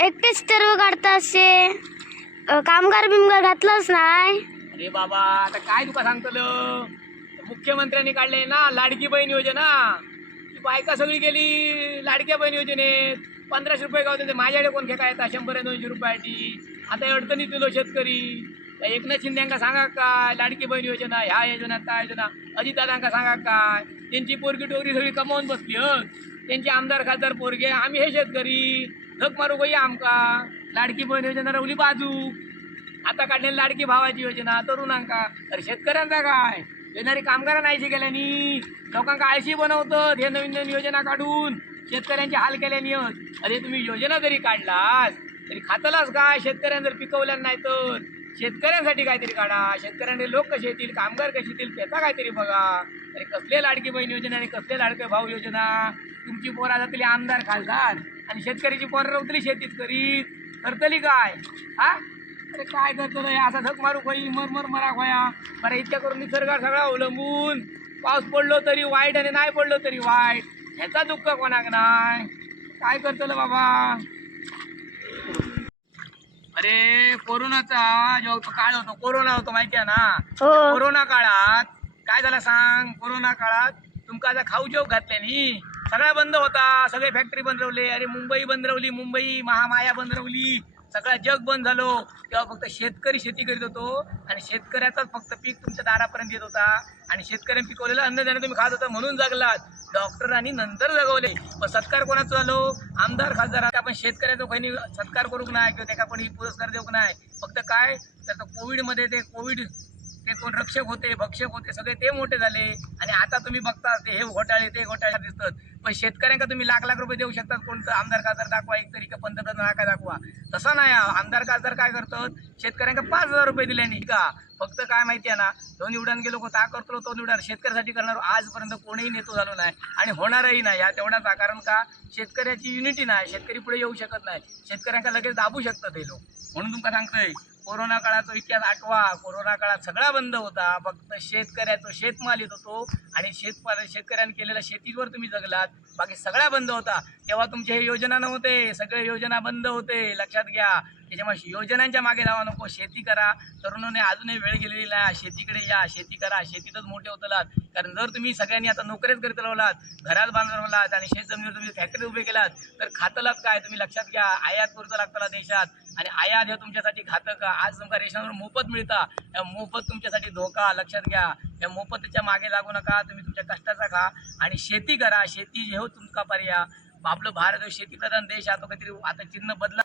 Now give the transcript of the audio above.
एकटेच सर्व काढता असे. कामगार बिमगार घातलंच नाही अरे बाबा आता काय तुका सांगतलं? मुख्यमंत्र्यांनी काढले ना लाडकी बहीण योजना. ती बायका सगळी गेली लाडक्या बहीण योजनेत. पंधराशे रुपये गावते ते माझ्याकडे कोण घेता येतात शंभर दोनशे रुपयाची. आता अडचणी अडचणीत दिलो हो शेतकरी. एकनाथ शिंदेंका सांगा काय? लाडकी बहीण योजना ह्या योजना त्या योजना. अजितदादांका सांगा काय? त्यांची पोरगी टोरी सगळी कमावून बसली ह. त्यांचे आमदार खासदार पोरगे आम्ही हे शेतकरी. धक मारू गई आमका. लाडकी बहीण योजना रवली बाजू. आता काढलेली लाडकी भावाची योजना तरुणांका. तर शेतकऱ्यांचा काय? येणारी कामगार नाहीशी गेल्यानी लोकांका आळशी बनवतात हे नवीन नवीन योजना काढून. शेतकऱ्यांचे हाल केल्यानी अरे तुम्ही योजना जरी काढलास तरी खातलाच काय शेतकऱ्यांना जर पिकवल्या नाही तर. शेतकऱ्यांसाठी काहीतरी काढा. शेतकऱ्यांनी लोक कसे येतील कामगार कसे येतील त्याचा काहीतरी बघा. अरे कसले लाडकी बहीण योजना आणि कसले लाडके भाऊ योजना? तुमची पोरा जातली आमदार खासदार. आणि शेतकऱ्याची पोरं रवतली शेतीत करीत करतली काय? हा? अरे काय करतो रे? असा झक मारू खोई मर मर मरा खोया बरं इतक्या करून निसर्गावर सगळा अवलंबून. पाऊस पडलो तरी वाईट आणि नाही पडलो तरी वाईट. ह्याचा दुःख कोणाक नाही? काय करतो रे बाबा? अरे कोरोनाचा जेव्हा तो काळ होतो कोरोना होतो माहिती आहे ना? हो. कोरोना काळात काय झालं सांग? कोरोना काळात तुमका आता खाऊ जेव घातले नी. सगळा बंद होता. सगळे फॅक्टरी बंद रवले. अरे मुंबई बंद रवली मुंबई महामाया बंद रवली. जग बंद झालो. तेव्हा फक्त शेतकरी शेती करीत होतो. आणि शेतकऱ्याचाच फक्त पीक तुमच्या दारापर्यंत येत होता. आणि शेतकऱ्यांनी पिकवलेलं अन्नधान्य तुम्ही खात होता म्हणून जगलात. डॉक्टरांनी नंतर जगवले. पण सत्कार कोणाचा झालो? आमदार खासदार. आपण शेतकऱ्याचा कोणी सत्कार करूक नाही किंवा त्याला कोणी पुरस्कार देऊक नाही. फक्त काय? तर कोविडमध्ये ते कोविड ते कोण रक्षक होते भक्षक होते सगळे ते मोठे झाले. आणि आता तुम्ही बघता ते हे घोटाळे ते घोटाळे दिसतात. पण शेतकऱ्यांका तुम्ही लाख लाख रुपये देऊ शकतात कोणतं आमदार खासदार दाखवा एक तरी का पंतप्रधान काय दाखवा. तसं नाही. आमदार खासदार काय करतात? शेतकऱ्यांका पाच हजार रुपये दिले नाही का? फक्त काय माहिती आहे ना? दोन निवडून गेलो का करतो तो निवडणार शेतकऱ्यासाठी करणार आजपर्यंत कोणीही नेतो झालो नाही. आणि होणारही नाही. या तेवढाच कारण का? शेतकऱ्याची युनिटी नाही. शेतकरी पुढे येऊ शकत नाही. शेतकऱ्यांका लगेच दाबू शकतात हे लोक. म्हणून तुमका सांगतोय कोरोना काळाचा इतिहास आठवा. कोरोना काळात सगळा बंद होता. फक्त शेतकऱ्याचं शेतमाल येत होतो आणि शेत शेतकऱ्याने केलेल्या शेतीवर तुम्ही जगलात. बाकी सगळा बंद होता. तेव्हा तुमचे हे योजना नव्हते. सगळे योजना बंद होते. लक्षात घ्या. त्याच्यामुळे योजनांच्या मागे धावा नको. शेती करा. तरुणाने अजूनही वेळ गेलेली नाही. शेतीकडे या. शेती करा. शेतीतच मोठे होतलात. कारण जर तुम्ही सगळ्यांनी आता नोकरीच करीत लावलात घरात बांधलात आणि शेत जमिनीवर तुम्ही फॅक्टरी उभे केलात तर खातलात काय? तुम्ही लक्षात घ्या. आयात करूचा लागताला देशात. आणि आयात हे तुमच्यासाठी घातक आज तुमका रेशनवर मोफत मिळता. या मोफत तुमच्यासाठी धोका लक्षात घ्या. या मोफतच्या मागे लागू नका. तुम्ही तुमच्या कष्टाचा खा आणि शेती करा. शेती हे हो तुमका पर्याय. आपलं भारत शेतीप्रधान देश आहे. तो काहीतरी आता चिन्ह बदला